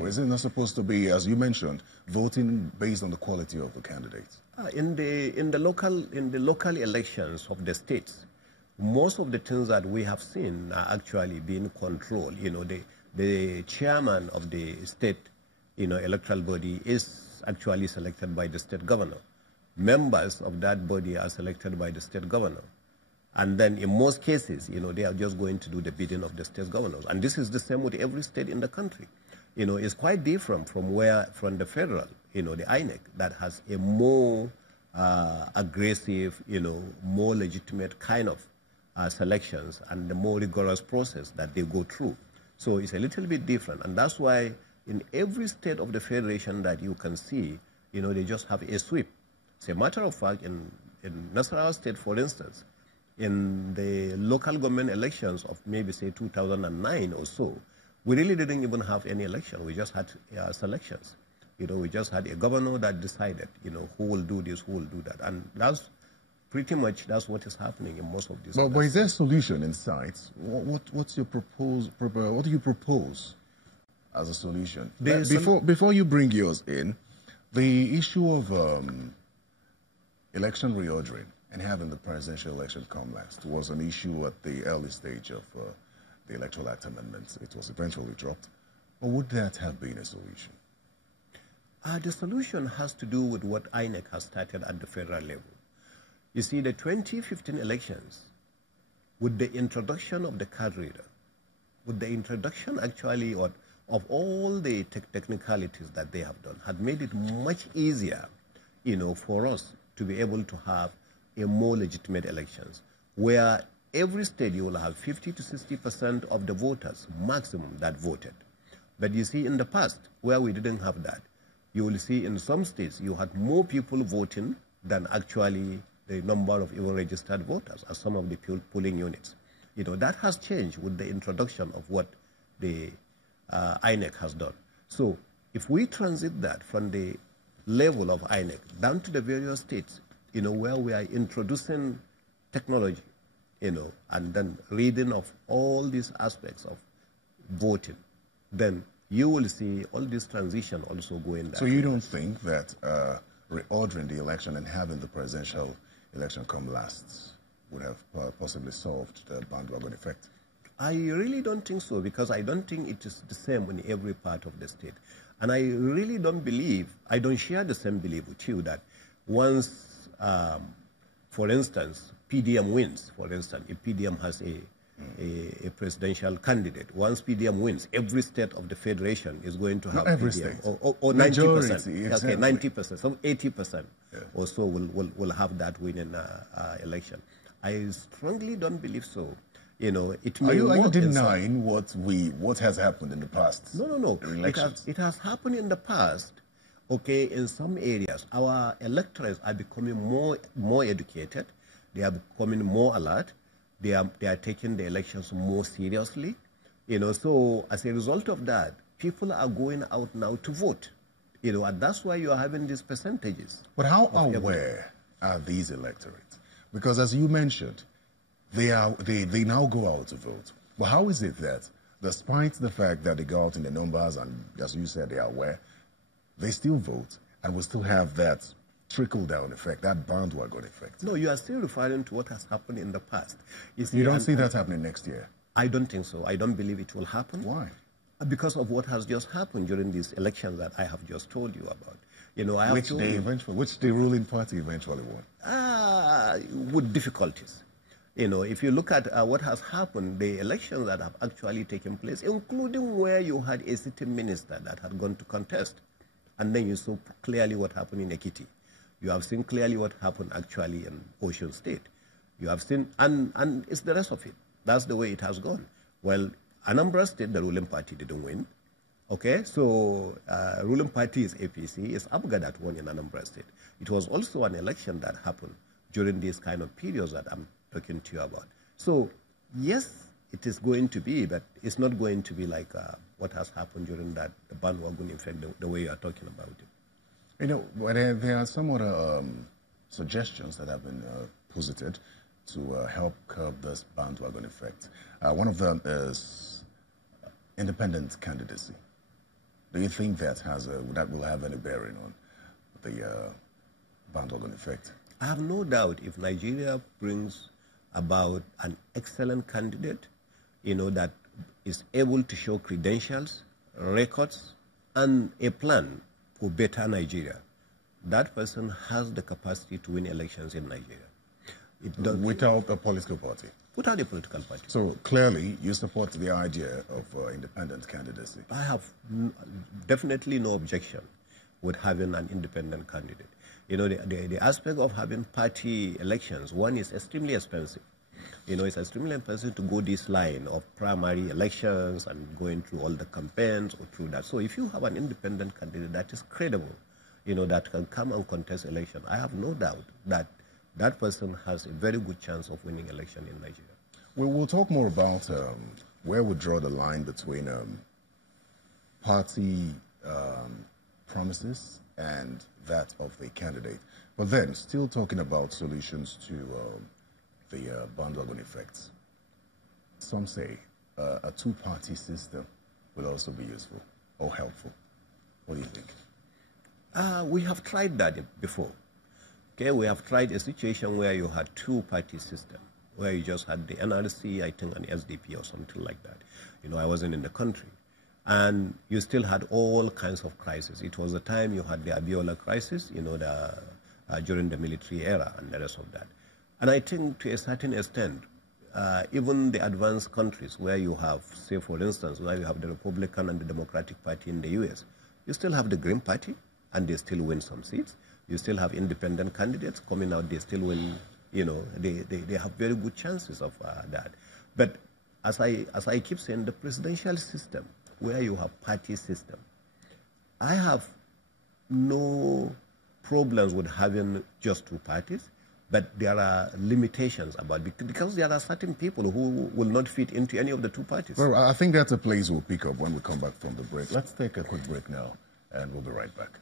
Is it not supposed to be, as you mentioned, voting based on the quality of the candidates? In the local elections of the states, most of the things that we have seen are actually being controlled. You know, the chairman of the state, electoral body is actually selected by the state governor. Members of that body are selected by the state governor. And then in most cases, they are just going to do the bidding of the state governors. And this is the same with every state in the country. It's quite different from the federal, the INEC, that has a more aggressive, more legitimate kind of selections and the more rigorous process that they go through. So it's a little bit different. And that's why in every state of the federation that you can see, they just have a sweep. As a matter of fact, in Nasarawa State, for instance, in the local government elections of maybe, say, 2009 or so, we really didn't even have any election. We just had selections. We just had a governor that decided, who will do this, who will do that. And that's pretty much what is happening in most of these. But is there a solution in sight? What's your what do you propose as a solution? Before you bring yours in, the issue of election reordering and having the presidential election come last was an issue at the early stage of the Electoral Act amendments. It was eventually dropped. Or would that have been a solution? The solution has to do with what INEC has started at the federal level. You see, the 2015 elections, with the introduction of the card reader, with the introduction actually of all the technicalities that they have done, had made it much easier, for us to be able to have a more legitimate elections, where every state you will have 50 to 60% of the voters maximum that voted. But you see, in the past, where we didn't have that, you will see in some states you had more people voting than actually the number of even registered voters at some of the polling units. That has changed with the introduction of what the INEC has done. So if we transit that from the level of INEC down to the various states, where we are introducing technology, and then reading of all these aspects of voting, then you will see all this transition also going there. So you don't think that reordering the election and having the presidential election come last would have possibly solved the bandwagon effect? I really don't think so, because I don't think it is the same in every part of the state. And I really don't share the same belief with you that once, for instance, PDM wins, for instance, if PDM has a presidential candidate, once PDM wins, every state of the federation is going to have every PDM, state. or 90%, exactly. Okay, 90%, some 80% or so will have that winning election. I strongly don't believe so. It may are you denying what has happened in the past? No. It has happened in the past. Okay, in some areas, our electors are becoming more educated. They are becoming more alert. They are taking the elections more seriously. So as a result of that, people are going out now to vote. And that's why you are having these percentages. But how aware are these electorates? Because as you mentioned, they now go out to vote. But how is it that, despite the fact that they go out in the numbers and, as you said, they are aware, they still vote and will still have that trickle-down effect, that bandwagon effect? No, you are still referring to what has happened in the past. You don't see that happening next year? I don't think so. I don't believe it will happen. Why? Because of what has just happened during these elections that I have just told you about. Which the ruling party eventually won? With difficulties. If you look at what has happened, the elections that have actually taken place, including where you had a sitting minister that had gone to contest, and then you saw clearly what happened in Ekiti. You have seen clearly what happened actually in Ocean State. You have seen, and it's the rest of it. That's the way it has gone. Well, Anambra State, the ruling party didn't win. Okay, so ruling party is APC. It's Abga that won in Anambra State. It was also an election that happened during these kind of periods that I'm talking to you about. So, yes, it is going to be, but it's not going to be like what has happened during the bandwagon effect, the way you are talking about it. There are some other suggestions that have been posited to help curb this bandwagon effect. One of them is independent candidacy. Do you think that will have any bearing on the bandwagon effect? I have no doubt if Nigeria brings about an excellent candidate, that is able to show credentials, records, and a plan for better Nigeria, that person has the capacity to win elections in Nigeria. Without a political party? Without a political party. So clearly, you support the idea of independent candidacy? I have definitely no objection with having an independent candidate. The aspect of having party elections, one is extremely expensive. It's extremely expensive to go this line of primary elections and going through all the campaigns or through that. So if you have an independent candidate that is credible, that can come and contest election, I have no doubt that that person has a very good chance of winning election in Nigeria. We'll talk more about where we draw the line between party promises and that of the candidate. But then, still talking about solutions to the bandwagon effects. Some say a two-party system will also be useful or helpful. What do you think? We have tried that before. Okay, we have tried a situation where you had two-party system, where you just had the NRC, I think, and SDP or something like that. I wasn't in the country. And you still had all kinds of crises. It was the time you had the Abiola crisis, during the military era and the rest of that. And I think to a certain extent, even the advanced countries where you have, say for instance, where you have the Republican and the Democratic Party in the US, you still have the Green Party and they still win some seats. You still have independent candidates coming out, they still win, they have very good chances of that. But as I keep saying, the presidential system, where you have party system, I have no problems with having just two parties, but there are limitations about it because there are certain people who will not fit into any of the two parties. Well, I think that's a place we'll pick up when we come back from the break. Let's take a quick break now, and we'll be right back.